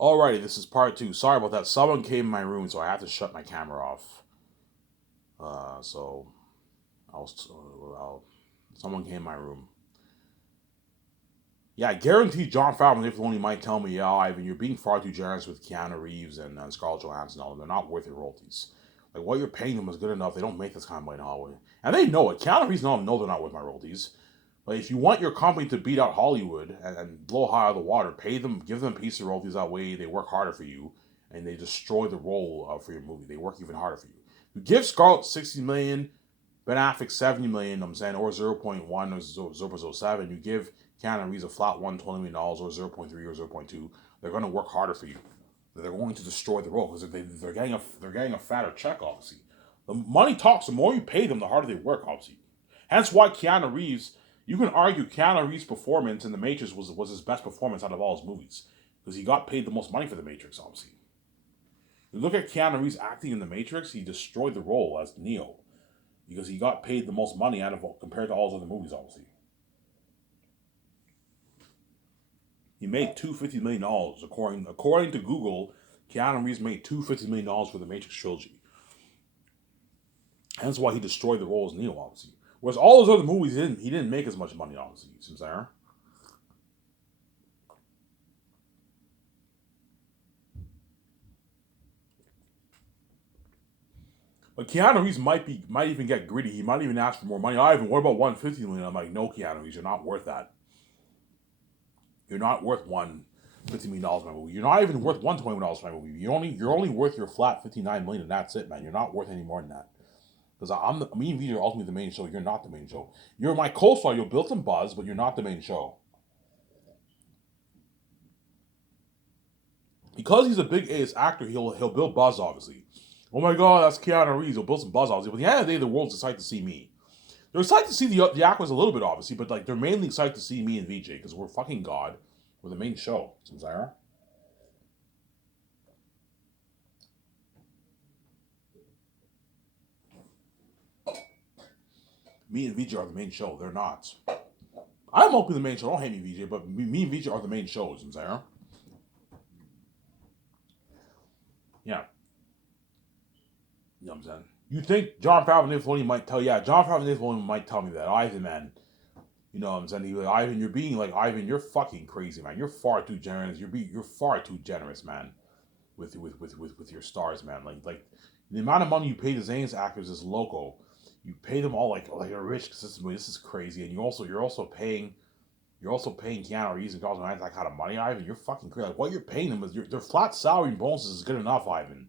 Alrighty, this is part two. Sorry about that. Someone came in my room, so I had to shut my camera off. So I was, someone came in my room. Yeah, I guarantee John Favreau if only might tell me, yeah, Ivan, you're being far too generous with Keanu Reeves and Scarlett Johansson. And all. They're not worth your royalties. Like what you're paying them is good enough. They don't make this kind of money in Hollywood, and they know it. Keanu Reeves know they're not worth my royalties. But if you want your company to beat out Hollywood and blow high out of the water, pay them, give them a piece of royalties. That way, they work harder for you, and they destroy the role for your movie. They work even harder for you. You give Scarlett 60 million, Ben Affleck 70 million. I'm saying, or 0.1 or 0.07. You give Keanu Reeves a flat $120 million or 0.3 or 0.2. They're going to work harder for you. They're going to destroy the role because they're getting a fatter check. Obviously, the money talks. The more you pay them, the harder they work. Obviously, hence why Keanu Reeves. You can argue Keanu Reeves' performance in The Matrix was his best performance out of all his movies because he got paid the most money for The Matrix. Obviously, you look at Keanu Reeves acting in The Matrix, he destroyed the role as Neo because he got paid the most money out of compared to all his other movies. Obviously, he made $250 million according to Google. Keanu Reeves made $250 million for the Matrix trilogy. Hence why he destroyed the role as Neo, obviously. Whereas all those other movies, he didn't make as much money, obviously. Since there, but Keanu Reeves might even get greedy. He might even ask for more money. Ivan, what about 150 million? I'm like, no, Keanu Reeves, you're not worth that. You're not worth $150 for my movie. You're not even worth $120 for my movie. You're only worth your flat 59 million, and that's it, man. You're not worth any more than that. Because me and VJ are ultimately the main show. You're not the main show. You're my co-star. You'll build some buzz, but you're not the main show. Because he's a big A-list actor, he'll build buzz. Obviously, oh my god, that's Keanu Reeves. He'll build some buzz. Obviously, but at the end of the day, the world's excited to see me. They're excited to see the actors a little bit, obviously, but like they're mainly excited to see me and VJ because we're fucking god. We're the main show. Samsara. Me and VJ are the main show. They're not. I'm open the main show. Don't hate me, VJ, but me and VJ are the main shows. Samsara. Yeah. You know what I'm saying? You think John Favreau and Filoni might tell? Yeah, John Favreau and Filoni might tell me that. Ivan, man, you know what I'm saying? He like, Ivan, you're being like Ivan. You're fucking crazy, man. You're far too generous. You're far too generous, man. With your stars, man. Like the amount of money you pay the Zane's actors is local. You pay them all like a rich system. This is crazy, and you're also paying Keanu Reeves and Carlton Wentz that kind of money, Ivan. You're fucking crazy. Like what you're paying them is their flat salary and bonuses is good enough, Ivan.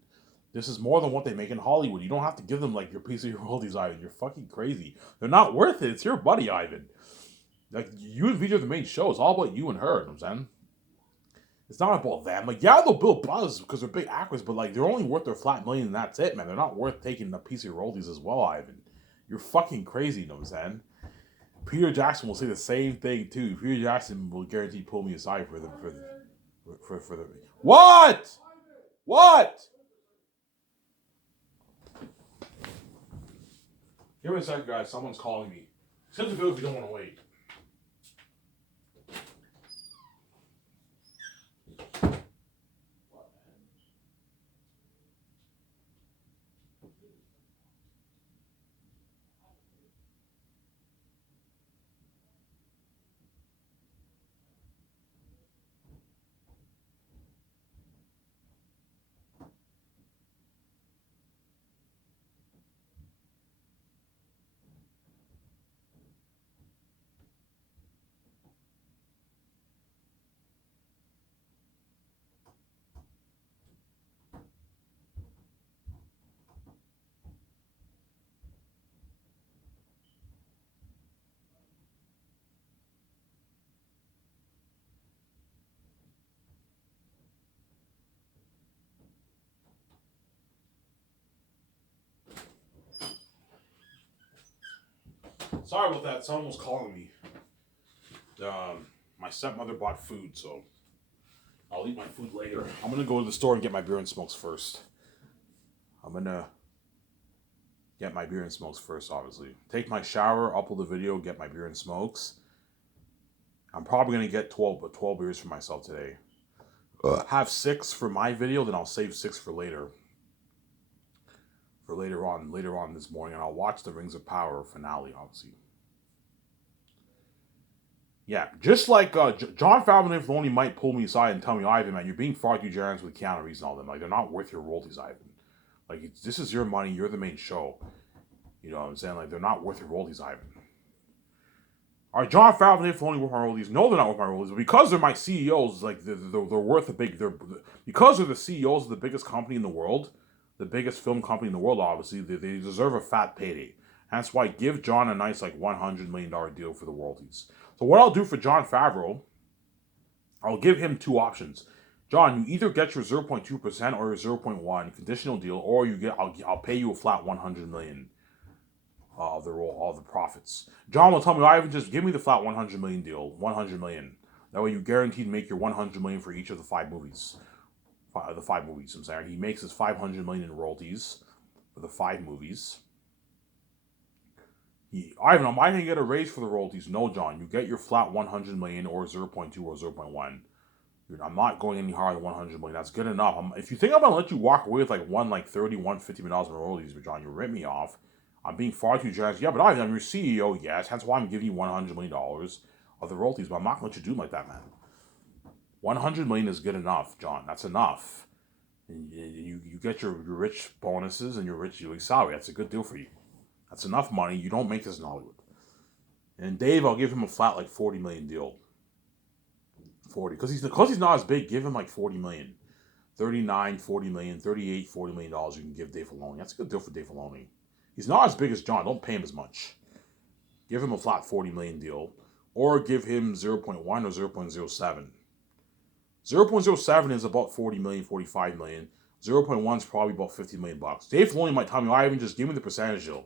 This is more than what they make in Hollywood. You don't have to give them like your piece of your royalties, Ivan. You're fucking crazy. They're not worth it. It's your buddy, Ivan. Like you and Vijay are the main show. It's all about you and her. You know what I'm saying? It's not about them. Like, yeah, they'll build buzz because they're big actors, but like they're only worth their flat million and that's it, man. They're not worth taking a piece of your royalties as well, Ivan. You're fucking crazy, you know what I'm saying? Peter Jackson will say the same thing too. Peter Jackson will guarantee pull me aside for the what? What? Give me a second, guys. Someone's calling me. Send the bill if you don't want to wait. Sorry about that. Someone was calling me. My stepmother bought food, so I'll eat my food later. I'm gonna go to the store and get my beer and smokes first. I'm gonna get my beer and smokes first, obviously. Take my shower, upload the video, get my beer and smokes. I'm probably gonna get 12 beers for myself today. have 6 for my video, then I'll save 6 for later on this morning, and I'll watch the Rings of Power finale, obviously. Yeah, just like John Favreau and Filoni might pull me aside and tell me, Ivan, man, you're being far too generous with Keanu Reeves and all them. Like, they're not worth your royalties, Ivan. Like, this is your money. You're the main show. You know what I'm saying? Like, they're not worth your royalties, Ivan. Are John Favreau and Filoni worth my royalties? No, they're not worth my royalties. But because they're my CEOs, like, they're worth a big. Because they're the CEOs of the biggest company in the world, the biggest film company in the world, obviously, they deserve a fat payday. That's why give John a nice, like, $100 million deal for the royalties. So what I'll do for John Favreau, I'll give him 2 options. John, you either get your 0.2% or your 0.1 conditional deal, or I'll pay you a flat $100 million of the profits. John will tell me, Ivan, just give me the flat $100 million deal, $100 million. That way you guaranteed make your $100 million for each of the 5 movies. The 5 movies, I'm saying. He makes his $500 million in royalties for the 5 movies. Ivan, am I going to get a raise for the royalties? No, John. You get your flat $100 million or 0.2 or 0.1. Dude, I'm not going any higher than $100 million. That's good enough. If you think I'm going to let you walk away with like $30, $150 million in royalties, but John, you rip me off. I'm being far too generous. Yeah, but Ivan, I'm your CEO, yes. That's why I'm giving you $100 million of the royalties, but I'm not going to let you do it like that, man. $100 million is good enough, John. That's enough. You get your rich bonuses and your rich salary. That's a good deal for you. That's enough money. You don't make this in Hollywood. And Dave, I'll give him a flat like $40 million deal. 40. Because he's not as big, give him like $40 million. 39, $40 million, 38, $40 million you can give Dave Filoni. That's a good deal for Dave Filoni. He's not as big as John. Don't pay him as much. Give him a flat $40 million deal. Or give him 0.1 or 0.07. 0.07 is about $40 million, $45 million. 0.1 is probably about $50 million bucks. Dave Filoni might tell me, Ivan, just give me the percentage deal.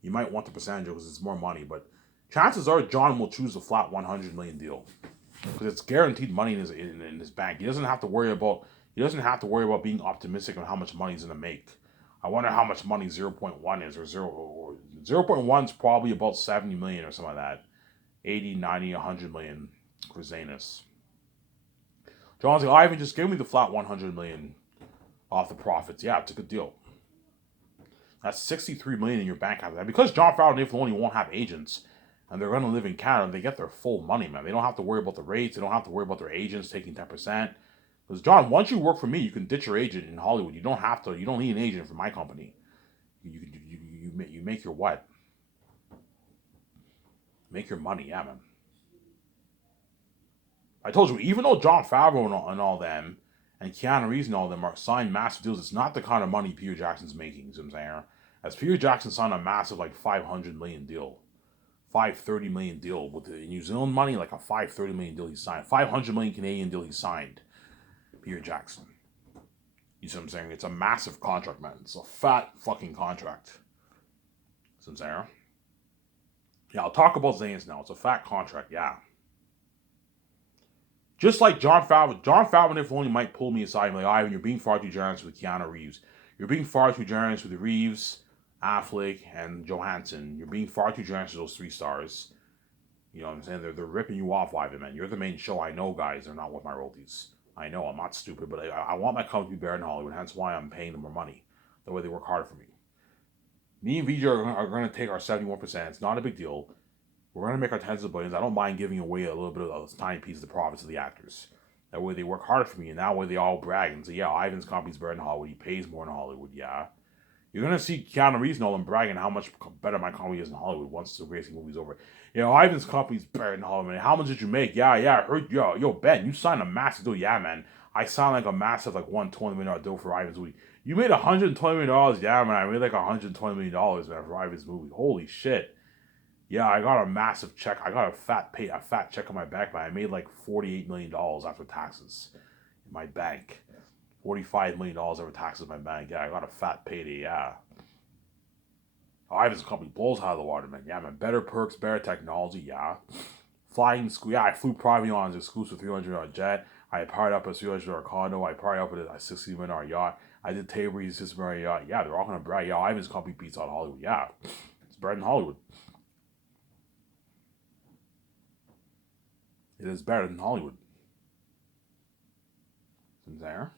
You might want the percentage deal because it's more money, but chances are John will choose a flat $100 million deal because it's guaranteed money in his bank. He doesn't have to worry about being optimistic on how much money he's going to make. I wonder how much money 0.1 is, or 0.1 is probably about 70 million or something like that. 80, 90, 100 million for Zanus. John's like, Ivan, just give me the flat 100 million off the profits. Yeah, it's a good deal. That's 63 million in your bank account. And because John Favreau and Dave Filoni won't have agents, and they're going to live in Canada, they get their full money, man. They don't have to worry about the rates. They don't have to worry about their agents taking 10%. Because John, once you work for me, you can ditch your agent in Hollywood. You don't have to. You don't need an agent for my company. You make your what? Make your money, yeah, man. I told you, even though John Favreau and all them, and Keanu Reeves and all them are signed massive deals, it's not the kind of money Peter Jackson's making. You know what I'm saying? As Peter Jackson signed a massive like $500 million deal, $530 million deal with the New Zealand money, like a $530 million deal he signed, $500 million Canadian deal he signed. Peter Jackson. You see what I'm saying? It's a massive contract, man. It's a fat fucking contract. See what I'm saying? Yeah, I'll talk about Zane's now. It's a fat contract, yeah. Just like John Favreau and Filoni might pull me aside and be like, Ivan, you're being far too generous with Keanu Reeves. You're being far too generous with Reeves, Affleck, and Johansson. You're being far too generous with those 3 stars. You know what I'm saying? They're ripping you off, Ivan, man. You're the main show. I know, guys. They're not worth my royalties. I know, I'm not stupid, but I want my company to be better in Hollywood. Hence why I'm paying them more money. That way they work harder for me. Me and VJ are going to take our 71%. It's not a big deal. We're going to make our tens of billions. I don't mind giving away a little bit of a tiny piece of the profits of the actors. That way they work harder for me, and that way they all brag and say, yeah, Ivan's company's better in Hollywood. He pays more in Hollywood, yeah. You're going to see Keanu Reeves and all them bragging how much better my company is in Hollywood once the racing movie's over. You know, Ivan's company's better in Hollywood. Man. How much did you make? Yeah, I heard, yo, Ben, you signed a massive deal. Yeah, man. I signed like a massive like $120 million deal for Ivan's movie. You made $120 million. Yeah, man. I made like $120 million, man, for Ivan's movie. Holy shit. Yeah, I got a massive check. I got a fat check on my bank, man. I made like $48 million after taxes in my bank. $45 million after taxes in my bank. Yeah, I got a fat payday, yeah. Ivan's company blows out of the water, man. Yeah, man. Better perks, better technology, yeah. Flying school, yeah, I flew private on an exclusive $300 jet. I powered up a $300 condo. I powered up a $60 million yacht. I did table reads, $60 million yacht. Yeah, they're all gonna brag. Yeah, Ivan's company beats out Hollywood. Yeah, it's better than Hollywood. It is better than Hollywood. There.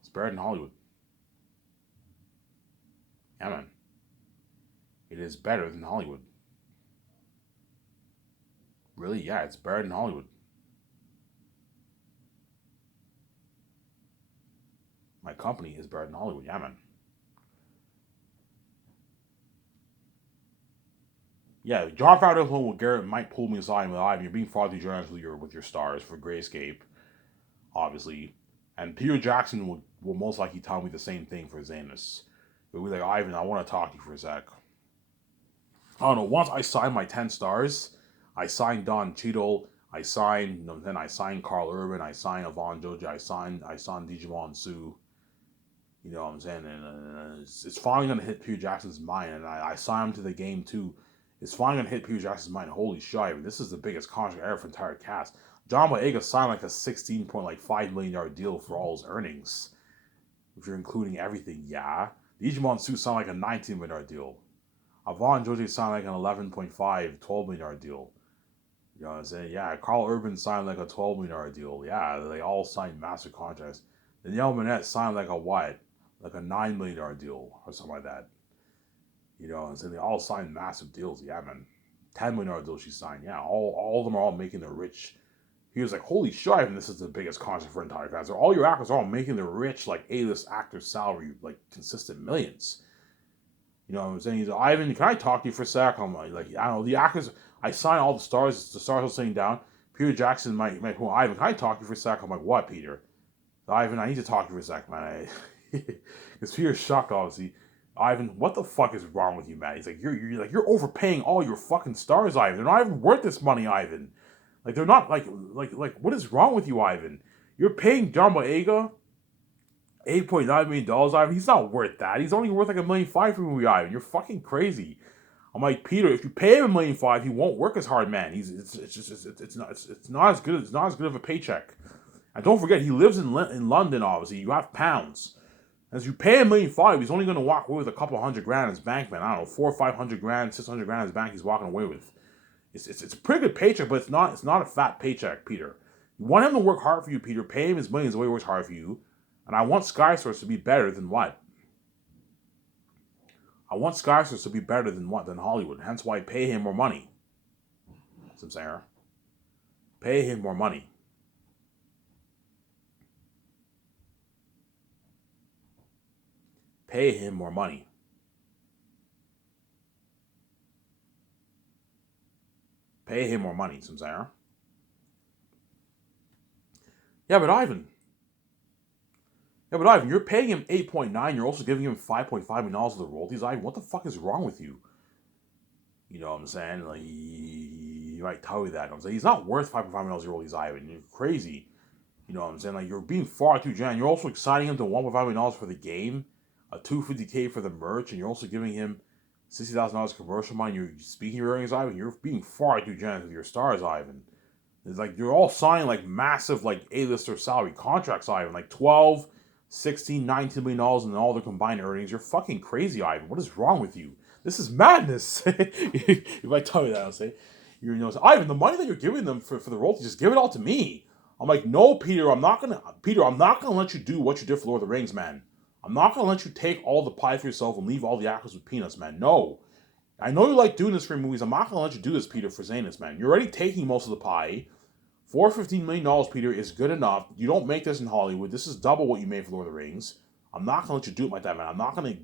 It's better than Hollywood. Yeah, man. It is better than Hollywood. Really? Yeah, it's better than Hollywood. My company is better than Hollywood. Yeah, man. Yeah, John Favreau will Garrett might pull me aside and be like, you're being far too generous with your stars for Grayscape, obviously. And Peter Jackson will most likely tell me the same thing for Zanus. He'll be like, Ivan, I want to talk to you for a sec. I don't know, once I signed my 10 stars, I signed Don Cheadle, then I signed Carl Urban, I signed Avon Joji, I signed Digimon Sue. You know what I'm saying? And it's finally going to hit Peter Jackson's mind. And I signed him to the game too. It's finally going to hit Peter Jackson's mind. Holy shit, I mean, this is the biggest contract ever for the entire cast. John Boyega signed like a $16.5 million deal for all his earnings. If you're including everything, yeah. Digimon Sue signed like a $19 million deal. Avon Joji signed like an $11.5, $12 million deal. You know what I'm saying? Yeah, Carl Urban signed like a $12 million deal. Yeah, they all signed massive contracts. Danielle Manette signed like a what? Like a $9 million deal or something like that. You know, and so they all signed massive deals. Yeah, man. $10 million deal she signed. Yeah, all of them are all making their rich. He was like, holy shit, Ivan, this is the biggest contract for entire cast. All your actors are all making their rich, like A-list actor salary, like consistent millions. You know what I'm saying? He's like, Ivan, can I talk to you for a sec? I'm like, I don't know, the actors, I signed all the stars are sitting down. Peter Jackson might well, Ivan, can I talk to you for a sec? I'm like, what, Peter? Ivan, I need to talk to you for a sec, man. Because Peter's shocked, obviously. Ivan, what the fuck is wrong with you, man? He's like, you're overpaying all your fucking stars, Ivan. They're not even worth this money, Ivan. Like, they're not, like, what is wrong with you, Ivan? You're paying John Boyega $8.9 million, Ivan. He's not worth that. He's only worth like $1.5 million for the movie, Ivan. You're fucking crazy. I'm like, Peter, if you pay him $1.5 million, he won't work as hard, man. It's not as good. It's not as good of a paycheck. And don't forget, he lives in London, obviously. You have pounds. As you pay $1.5 million, he's only going to walk away with a couple $100,000 in his bank, man. I don't know, 400 or 500 grand, 600 grand in his bank. He's walking away with. It's a pretty good paycheck, but it's not a fat paycheck, Peter. You want him to work hard for you, Peter. Pay him his millions the way he works hard for you. And I want Sky Source to be better than what? I want Sky Source to be better than what? Than Hollywood. Hence why I pay him more money. That's what I'm saying. Pay him more money. Pay him more money. Pay him more money, Samsara. Yeah, but Ivan, you're paying him 8.9. You're also giving him $5.5 million of the royalties. Ivan, what the fuck is wrong with you? You know what I'm saying? Like, he might tell you that. I'm saying he's not worth $5.5 million of royalties, Ivan. You're crazy. You know what I'm saying? Like, you're being far too generous. You're also signing him to $1.5 million for the game, a $250K for the merch, and you're also giving him $60,000 commercial money. You're speaking your earnings, Ivan. You're being far too generous with your stars, Ivan. It's like you're all signing like massive like A-lister salary contracts, Ivan. Like 12, 16, $19 million and all their combined earnings. You're fucking crazy, Ivan. What is wrong with you? This is madness. If I tell you that, I'll say, you know, Ivan, the money that you're giving them for the royalties, just give it all to me. I'm like, no, Peter, I'm not gonna let you do what you did for Lord of the Rings, man. I'm not gonna let you take all the pie for yourself and leave all the actors with peanuts, man. No. I know you like doing this for your movies. I'm not gonna let you do this, Peter, for saying this, man. You're already taking most of the pie. $415 million, Peter, is good enough. You don't make this in Hollywood. This is double what you made for Lord of the Rings. I'm not gonna let you do it like that, man. I'm not gonna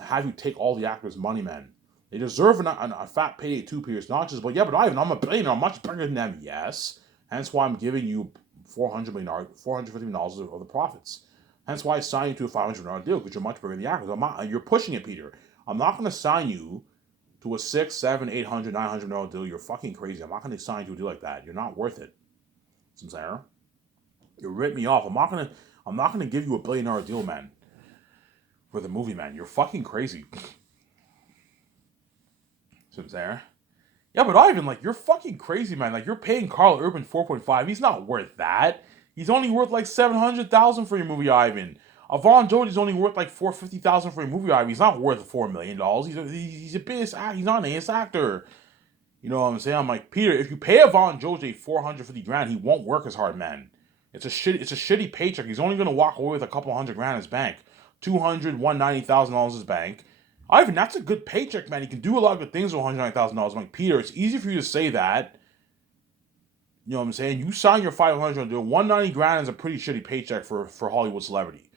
have you take all the actors' money, man. They deserve a fat payday too, Peter. It's not just, but yeah, but Ivan, I'm a billionaire. I'm much bigger than them. Yes. Hence why I'm giving you $450 million of the profits. Hence why I signed you to a $500 million deal, because you're much bigger than the actors. You're pushing it, Peter. I'm not going to sign you to a $600, $700, $800, $900 million deal. You're fucking crazy. I'm not going to sign you to a deal like that. You're not worth it. Samsara. You ripped me off. I'm not gonna give you a $1 billion deal, man. For the movie, man. You're fucking crazy. Samsara. Yeah, but Ivan, like, you're fucking crazy, man. Like, you're paying Carl Urban 4.5. He's not worth that. He's only worth like $700,000 for your movie, Ivan. Avon Jody's only worth like $450,000 for your movie, Ivan. He's not worth $4 million. He's a business actor. He's not an ace actor. You know what I'm saying? I'm like, Peter, if you pay Avon Jose 450 grand, he won't work as hard, man. It's a shitty paycheck. He's only gonna walk away with a couple hundred grand in his bank. 200, $190,000 in his bank. Ivan, that's a good paycheck, man. He can do a lot of good things with $190,000. I'm like, Peter, it's easy for you to say that. You know what I'm saying? You sign your 500 deal. 190 grand is a pretty shitty paycheck for Hollywood celebrity.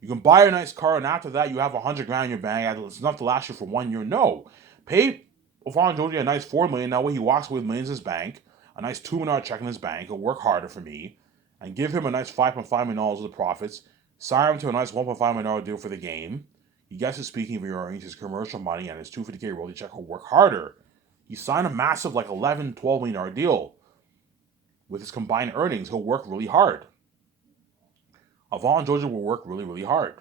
You can buy a nice car, and after that, you have 100 grand in your bank. It's enough to last you for 1 year. No, pay Alfonso Joji a nice 4 million. That way, he walks away with millions in his bank, a nice $2 million check in his bank. He'll work harder for me, and give him a nice $5.5 million of the profits. Sign him to a nice $1.5 million deal for the game. He gets his speaking earnings, his commercial money, and his 250K royalty check. He'll work harder. He signed a massive like 11, $12 million deal. With his combined earnings, he'll work really hard. Avon Georgia will work really, really hard.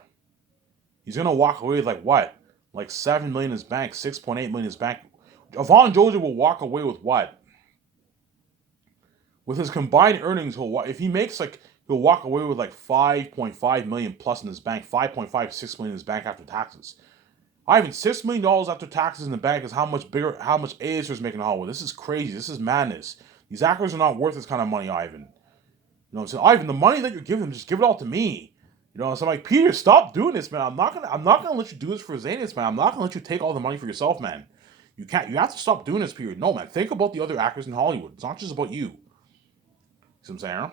He's gonna walk away with like what? Like 7 million in his bank, 6.8 million in his bank. Avon Georgia will walk away with what? With his combined earnings, if he makes like he'll walk away with like 5.5 million plus in his bank, 5.5, 6 million in his bank after taxes. Ivan, $6 million after taxes in the bank is how much A is making in Hollywood. This is crazy. This is madness. These actors are not worth this kind of money, Ivan. You know what I'm saying? Ivan, the money that you're giving him, just give it all to me. You know, so I'm like, Peter, stop doing this, man. I'm not gonna let you do this for Zanis, man. I'm not gonna let you take all the money for yourself, man. You can't. You have to stop doing this, Peter. No, man. Think about the other actors in Hollywood. It's not just about you. See what I'm saying?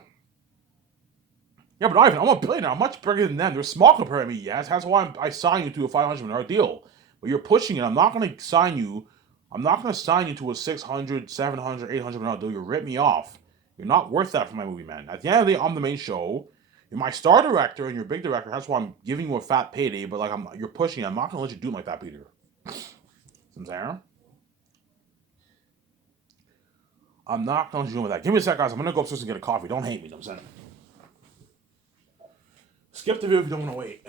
Yeah, but Ivan, I'm a billionaire. I'm much bigger than them. They're small compared to me. Yes, that's why I signed you to a $500 million deal. But you're pushing it. I'm not gonna sign you. I'm not gonna sign you to a 600, 700, $800 million deal. You rip me off. You're not worth that for my movie, man. At the end of the day, I'm the main show. You're my star director and you're a big director. That's why I'm giving you a fat payday. But like, you're pushing it. I'm not gonna let you do it like that, Peter. See what I'm saying? I'm not gonna let you do it like that. Give me a sec, guys. I'm gonna go upstairs and get a coffee. Don't hate me. You know what I'm saying? Skip the video if you don't want to wait.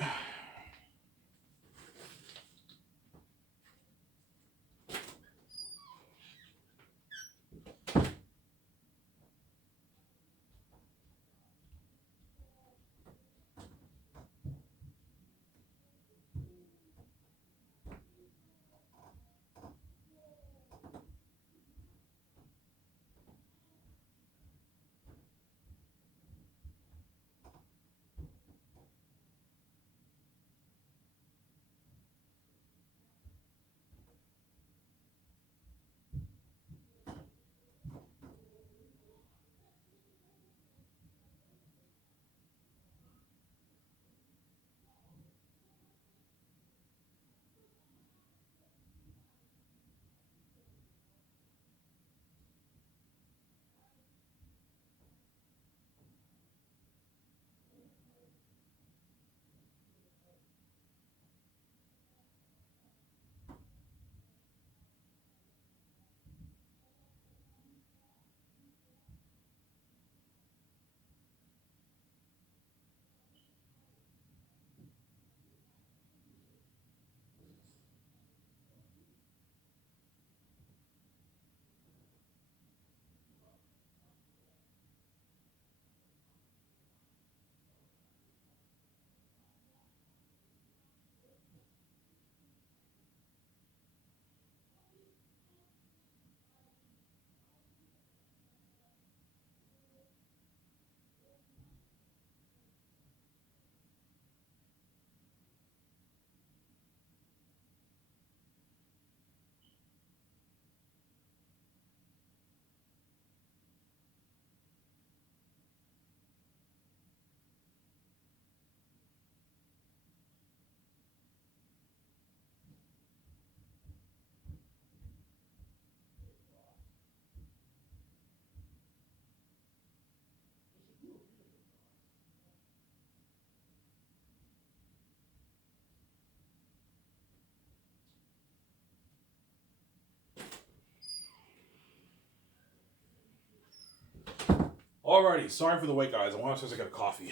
Alrighty, sorry for the wait, guys. I want to get a coffee.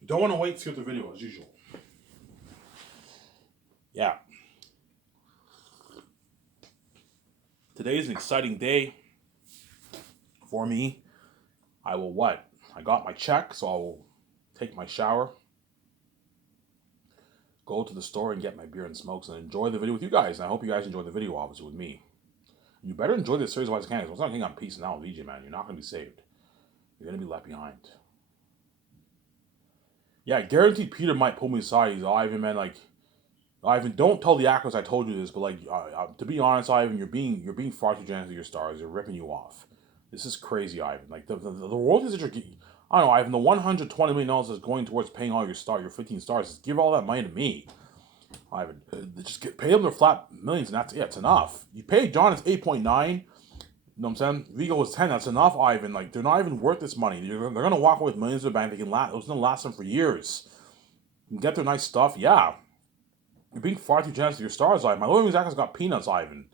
You don't want to wait to skip the video as usual. Yeah. Today is an exciting day for me. I will what? I got my check, so I will take my shower, go to the store and get my beer and smokes and enjoy the video with you guys. And I hope you guys enjoy the video, obviously, with me. You better enjoy this series while you can. It's not getting on peace now, VJ, man. You're not going to be saved. You're going to be left behind. Yeah, guaranteed Peter might pull me aside. He's Ivan, man. Like, Ivan, don't tell the actors I told you this, but like, to be honest, Ivan, you're being far too generous with your stars. They're ripping you off. This is crazy, Ivan. Like the royalties that you're getting, I don't know, Ivan. The $120 million is going towards paying all your 15 stars. Just give all that money to me, Ivan. Pay them their flat millions, and that's it. It's enough. You pay John, it's 8.9. You know what I'm saying? Vigo was 10. That's enough, Ivan. Like, they're not even worth this money. They're gonna walk away with millions in the bank. They can last. It's gonna last them for years. You can get their nice stuff. Yeah, you're being far too generous with your stars, Ivan. My Lord Wings actor's got peanuts, Ivan.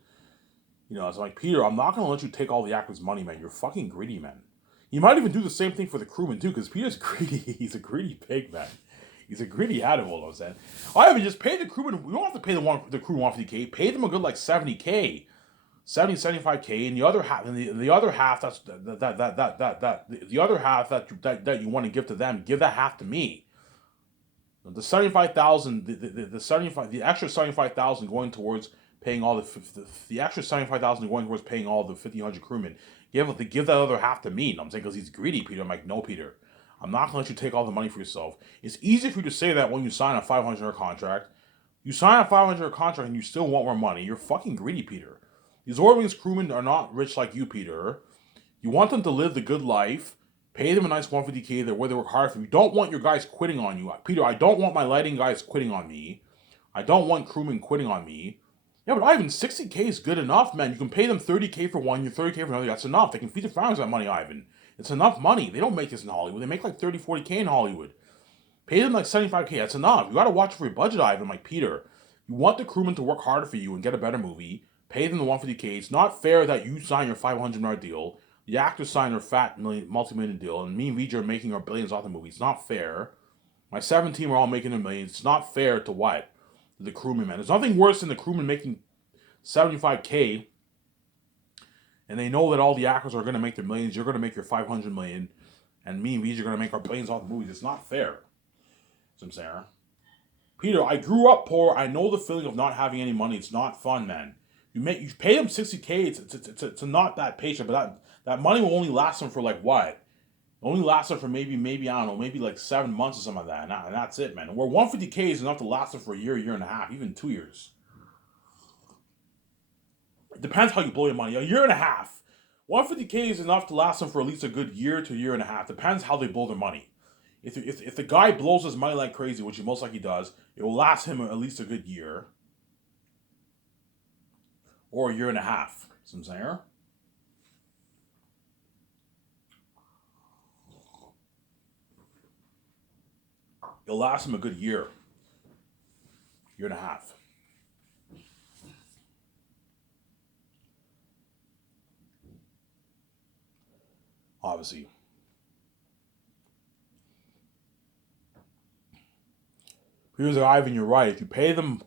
You know, it's like, Peter, I'm not gonna let you take all the actors' money, man. You're fucking greedy, man. You might even do the same thing for the crewman too, because Peter's greedy. He's a greedy pig, man. He's a greedy animal. I'm saying, Ivan, just pay the crewman. We don't have to pay the crew 150K. Pay them a good like 70K. 75K, and the other half, the other half the other half that you want to give to them, give that half to me. The 75,000, the extra 75,000 going towards paying all the extra 75,000 going towards paying all the 1,500 crewmen. Give that other half to me. You know what I'm saying, because he's greedy, Peter. I'm like, no, Peter, I'm not gonna let you take all the money for yourself. It's easy for you to say that when you sign a $500 contract. You sign a $500 contract and you still want more money. You're fucking greedy, Peter. These Lord Wings crewmen are not rich like you, Peter. You want them to live the good life. Pay them a nice 150K. They're where they work hard for you. You don't want your guys quitting on you. Peter, I don't want my lighting guys quitting on me. I don't want crewmen quitting on me. Yeah, but Ivan, 60K is good enough, man. You can pay them 30K for one, you're 30K for another. That's enough. They can feed their families that money, Ivan. It's enough money. They don't make this in Hollywood. They make like 30, 40K in Hollywood. Pay them like 75K. That's enough. You got to watch for your budget, Ivan. Like, Peter, you want the crewmen to work harder for you and get a better movie. Pay them the 150K. It's not fair that you sign your $500 deal, the actors sign their fat multi-million deal, and me and VJ are making our billions off the movie. It's not fair. My 17 are all making their millions. It's not fair to what? The crewman, man. There's nothing worse than the crewman making 75K, and they know that all the actors are going to make their millions. You're going to make your 500 million, and me and VJ are going to make our billions off the movies. It's not fair. That's what I'm saying. Peter, I grew up poor. I know the feeling of not having any money. It's not fun, man. You pay them 60K. It's not that patient, but that money will only last them for like what? Only lasts them for maybe I don't know, maybe like 7 months or something like that, and that's it, man. Where 150K is enough to last them for a year and a half, even 2 years. It depends how you blow your money. A year and a half. 150K is enough to last them for at least a good year to a year and a half. Depends how they blow their money. If the guy blows his money like crazy, which he most likely does, it will last him at least a good year or a year and a half. See what I'm saying? It'll last him a good year and a half. Obviously. Here's Ivan, you're right. If you pay them,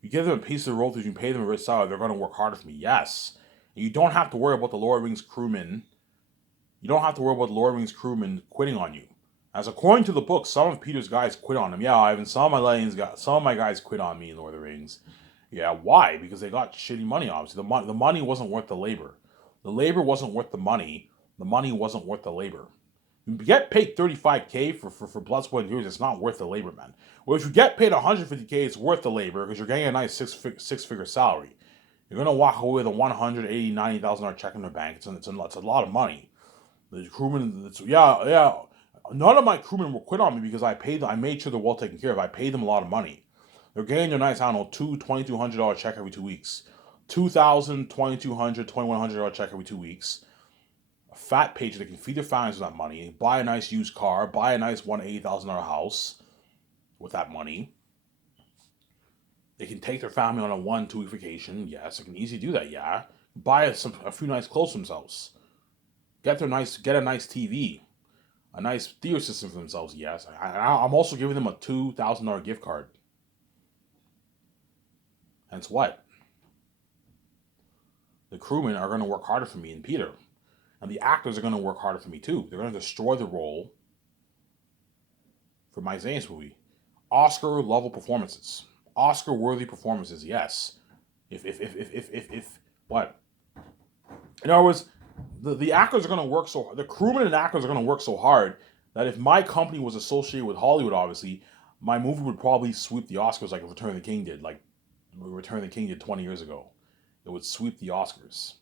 you give them a piece of the royalties, you pay them a rich salary, they're going to work harder for me. Yes. And you don't have to worry about the Lord Wings crewmen. You don't have to worry about the Lord Wings crewmen quitting on you. As according to the book, some of Peter's guys quit on him. Yeah, Ivan, some of my guys quit on me in Lord of the Rings. Yeah, why? Because they got shitty money, obviously. The money wasn't worth the labor. The labor wasn't worth the money. The money wasn't worth the labor. You get paid 35K for blood, sweat, and tears, it's not worth the labor, man. Well, if you get paid 150K, it's worth the labor because you're getting a nice six-figure salary. You're going to walk away with a $180,000, $90,000 check in the bank. It's a lot of money. The crewmen, yeah. None of my crewmen will quit on me because I made sure they're well taken care of. I paid them a lot of money. They're getting their nice, I don't know, $2,200 check every 2 weeks. $2,000, $2,200, $2,100 check every 2 weeks. A fat paycheck. They can feed their families with that money, buy a nice used car, buy a nice $180,000 house with that money. They can take their family on a 1-2 week vacation. Yes, they can easily do that. Yeah, buy a few nice clothes for themselves. Get a nice TV, a nice theater system for themselves. Yes, I'm also giving them a $2,000 gift card. Hence what? The crewmen are going to work harder for me and Peter. And the actors are going to work harder for me too. They're going to destroy the role for my Zane's movie. Oscar level performances. Oscar worthy performances, yes. If what? In other words, the actors are going to work so the crewmen and actors are going to work so hard that if my company was associated with Hollywood, obviously, my movie would probably sweep the Oscars like Return of the King did, like Return of the King did 20 years ago. It would sweep the Oscars,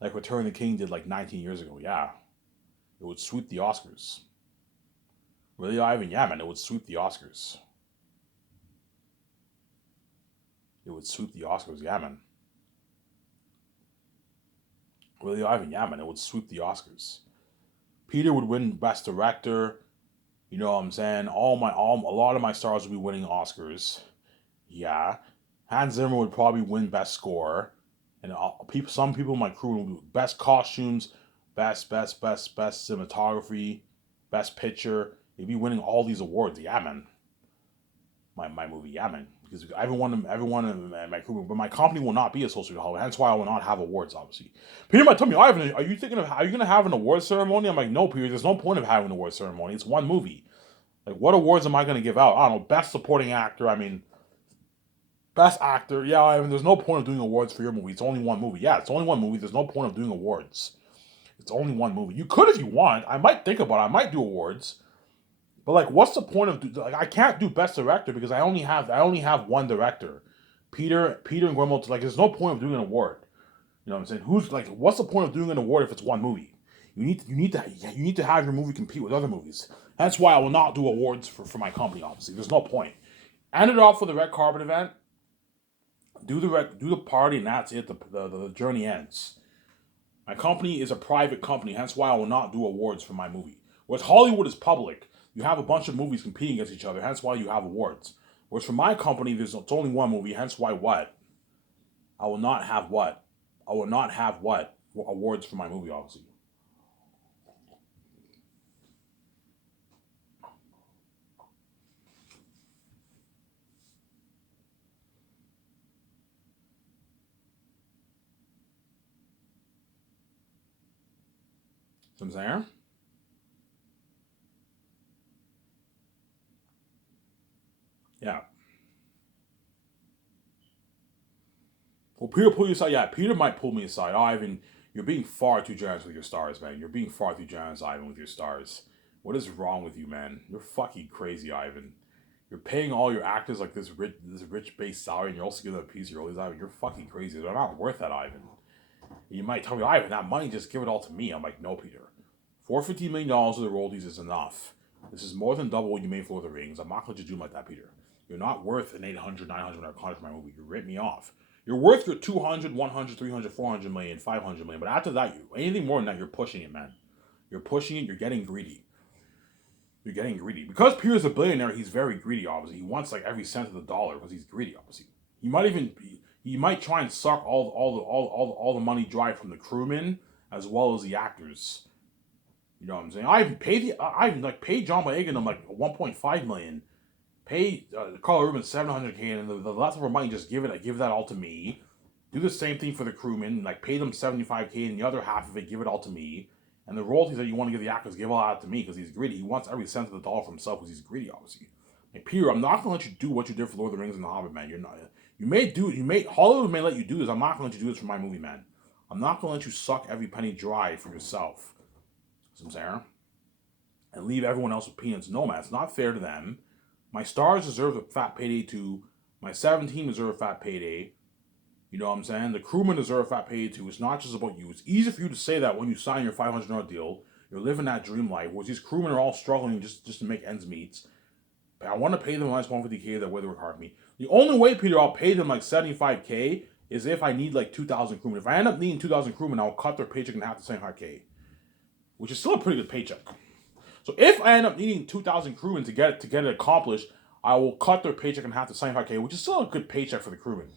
like Return of the King did like 19 years ago. Yeah, it would sweep the Oscars. Really, Ivan? Yeah, man, it would sweep the Oscars. It would sweep the Oscars. Yeah, man. Really, Ivan? Yeah, man, it would sweep the Oscars. Peter would win Best Director. You know what I'm saying? A lot of my stars would be winning Oscars. Yeah, Hans Zimmer would probably win Best Score, and some people in my crew would be Best Costumes, Best Cinematography, Best Picture. They'd be winning all these awards. Yeah, man. My movie, yeah, man. Because everyone in my crew, but my company will not be associated with Hollywood. Hence why I will not have awards. Obviously, Peter might tell me, Ivan, are you going to have an award ceremony? I'm like, no, Peter. There's no point of having an award ceremony. It's one movie. Like, what awards am I going to give out? I don't know. Best Supporting Actor. I mean, Best Actor. Yeah, I mean, there's no point of doing awards for your movie. It's only one movie. Yeah, it's only one movie. There's no point of doing awards. It's only one movie. You could if you want. I might think about it. I might do awards. But like, what's the point of like? I can't do Best Director because I only have one director, Peter and Guillermo. Like, there's no point of doing an award. You know what I'm saying? Who's like, what's the point of doing an award if it's one movie? You need to have your movie compete with other movies. That's why I will not do awards for my company. Obviously, there's no point. End it off with a red carpet event. Do the party, and that's it. The journey ends. My company is a private company, hence why I will not do awards for my movie. Whereas Hollywood is public, you have a bunch of movies competing against each other, hence why you have awards. Whereas for my company, it's only one movie, hence why what? I will not have what? I will not have what? Awards for my movie, obviously. See what I'm saying? Yeah. Well, Peter pull you aside. Yeah, Peter might pull me aside. Oh, Ivan, you're being far too generous with your stars, man. You're being far too generous, Ivan, with your stars. What is wrong with you, man? You're fucking crazy, Ivan. You're paying all your actors like this rich base salary, and you're also giving them a piece of your royalties, Ivan. You're fucking crazy. They're not worth that, Ivan. You might tell me, Ivan, that money, just give it all to me. I'm like, no, Peter. $450 million of the royalties is enough. This is more than double what you made for the Rings. I'm not going to do like that, Peter. You're not worth an 800, 900 contract for my movie. You rip me off. You're worth your 200, 100, 300, 400 million, 500 million. But after that, anything more than that, you're pushing it, man. You're pushing it. You're getting greedy. You're getting greedy. Because Peter's a billionaire, he's very greedy, obviously. He wants like every cent of the dollar because he's greedy, obviously. He might even he might try and suck all the money dry from the crewmen as well as the actors. You know what I'm saying? I even John Boyega them like 1.5 million. Pay Carl Urban 700K, and the leftover money just give that all to me. Do the same thing for the crewmen, like pay them 75K, and the other half of it give it all to me. And the royalties that you want to give the actors, give all that to me because he's greedy. He wants every cent of the dollar for himself because he's greedy, obviously. Like, Peter, I'm not gonna let you do what you did for Lord of the Rings and The Hobbit, man. You're not. Hollywood may let you do this. I'm not gonna let you do this for my movie, man. I'm not gonna let you suck every penny dry for yourself. You know what I'm saying? And leave everyone else with peanuts. No, man, it's not fair to them. My stars deserve a fat payday too. My 17 deserve a fat payday. You know what I'm saying? The crewmen deserve a fat payday too. It's not just about you. It's easy for you to say that when you sign your $500 deal. You're living that dream life, where these crewmen are all struggling just to make ends meet. But I want to pay them a nice 150K that way they work hard for me. The only way, Peter, I'll pay them like 75K is if I need like 2,000 crewmen. If I end up needing 2,000 crewmen, I'll cut their paycheck in half to 75K, which is still a pretty good paycheck. So if I end up needing 2,000 crewmen to get it accomplished, I will cut their paycheck in half to 75K, which is still a good paycheck for the crewmen.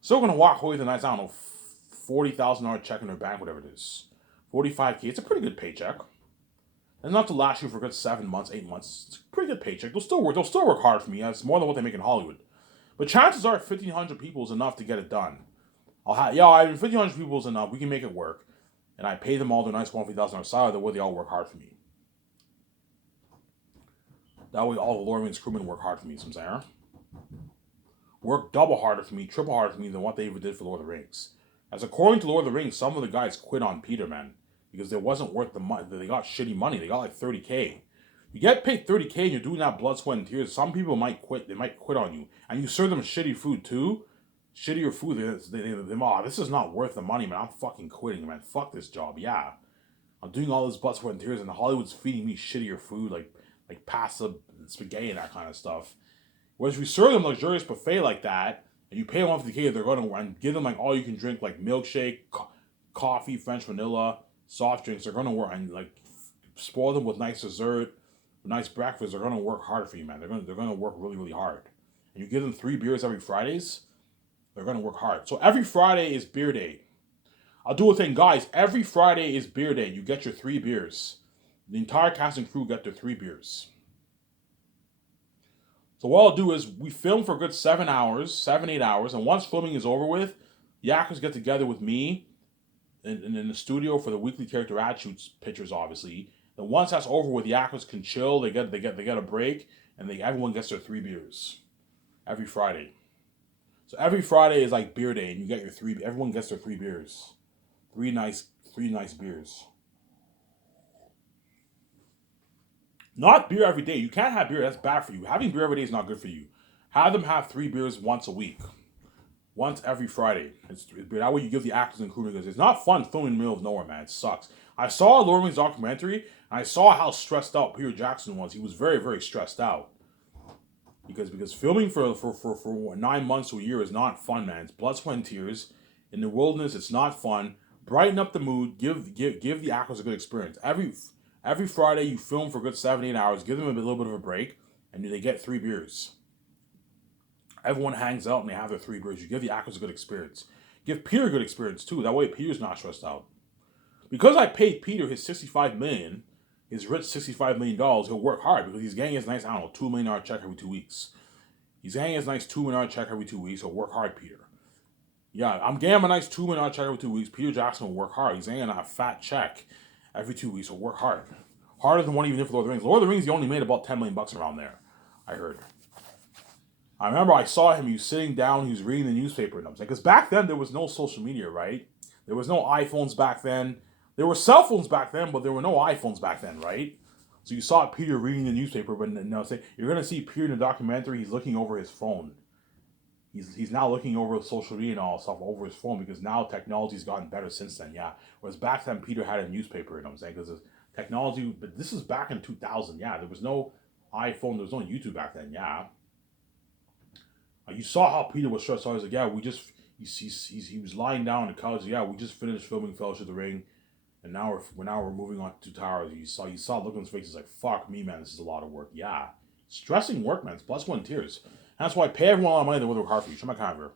Still gonna walk away with a nice, I don't know, $40,000 check in their bank, whatever it is. 45K, it's a pretty good paycheck. And not to last you for a good 7 months, 8 months. It's a pretty good paycheck. They'll still work hard for me. It's more than what they make in Hollywood. But chances are 1,500 people is enough to get it done. 1,500 people is enough. We can make it work. And I pay them all their nice $150,000 salary the way they all work hard for me. That way all the Lord of the Rings crewmen work hard for me, some saying. Work double harder for me, triple harder for me than what they ever did for Lord of the Rings. As according to Lord of the Rings, some of the guys quit on Peter, man, because it wasn't worth the money. They got shitty money. They got like 30K. You get paid 30K and you're doing that blood, sweat, and tears. Some people might quit. They might quit on you. And you serve them shitty food too. Shittier food. Oh, this is not worth the money, man. I'm fucking quitting, man. Fuck this job. Yeah. I'm doing all this blood, sweat, and tears, and Hollywood's feeding me shittier food like pasta, and spaghetti, and that kind of stuff. Whereas if you serve them luxurious buffet like that, and you pay them off the K, they're going to and give them like all you can drink, like milkshake, coffee, French vanilla, soft drinks. They're going to work and like spoil them with nice dessert, nice breakfast. They're going to work hard for you, man. They're going to work really, really hard. And you give them 3 beers every Fridays, they're going to work hard. So every Friday is beer day. I'll do a thing, guys. Every Friday is beer day. You get your 3 beers. The entire cast and crew get their 3 beers. So what I'll do is we film for a good 7 hours, 7, 8 hours, and once filming is over with, the actors get together with me in the studio for the weekly character ad shoots pictures, obviously. And once that's over with, the actors can chill, they get a break, and everyone gets their 3 beers. Every Friday. So every Friday is like beer day, and you get your 3, everyone gets their 3 beers. 3 nice beers. Not beer every day. You can't have beer. That's bad for you. Having beer every day is not good for you. Have them have 3 beers once a week. Once every Friday. That way you give the actors and crew because it's not fun filming in the middle of nowhere, man. It sucks. I saw Lord of the Rings documentary, and I saw how stressed out Peter Jackson was. He was very, very stressed out. Because filming for 9 months to a year is not fun, man. It's blood, sweat, and tears. In the wilderness, it's not fun. Brighten up the mood. Give the actors a good experience. Every Friday, you film for a good 7, 8 hours. Give them a little bit of a break, and they get 3 beers. Everyone hangs out, and they have their 3 beers. You give the actors a good experience. Give Peter a good experience, too. That way, Peter's not stressed out. Because I paid Peter his $65 million, his rich $65 million, he'll work hard because he's getting his nice, $2 million check every 2 weeks. He's getting his nice $2 million check every 2 weeks, so work hard, Peter. Yeah, I'm getting a nice $2 million check every 2 weeks. Peter Jackson will work hard. He's getting a fat check every 2 weeks, so work hard. Harder than one even if Lord of the Rings. Lord of the Rings, he only made about $10 million around there, I heard. I remember I saw him, he was sitting down, he was reading the newspaper, and I was like, because back then there was no social media, right? There was no iPhones back then. There were cell phones back then, but there were no iPhones back then, right? So you saw Peter reading the newspaper, but you're going to see Peter in the documentary, he's looking over his phone. He's now looking over social media and all stuff over his phone because now technology's gotten better since then, yeah. Whereas back then, Peter had a newspaper, you know what I'm saying? Because technology, but this is back in 2000, yeah. There was no iPhone, there was no YouTube back then, yeah. You saw how Peter was stressed out. He was like, yeah, he was lying down on the couch. Yeah, we just finished filming Fellowship of the Ring, and now we're moving on to 2 Towers. You saw the look on his face. He's like, fuck me, man, this is a lot of work. Yeah, stressing work, man. It's plus 1 tears. And that's why I pay everyone a lot of money that will work hard for you. Show my cover.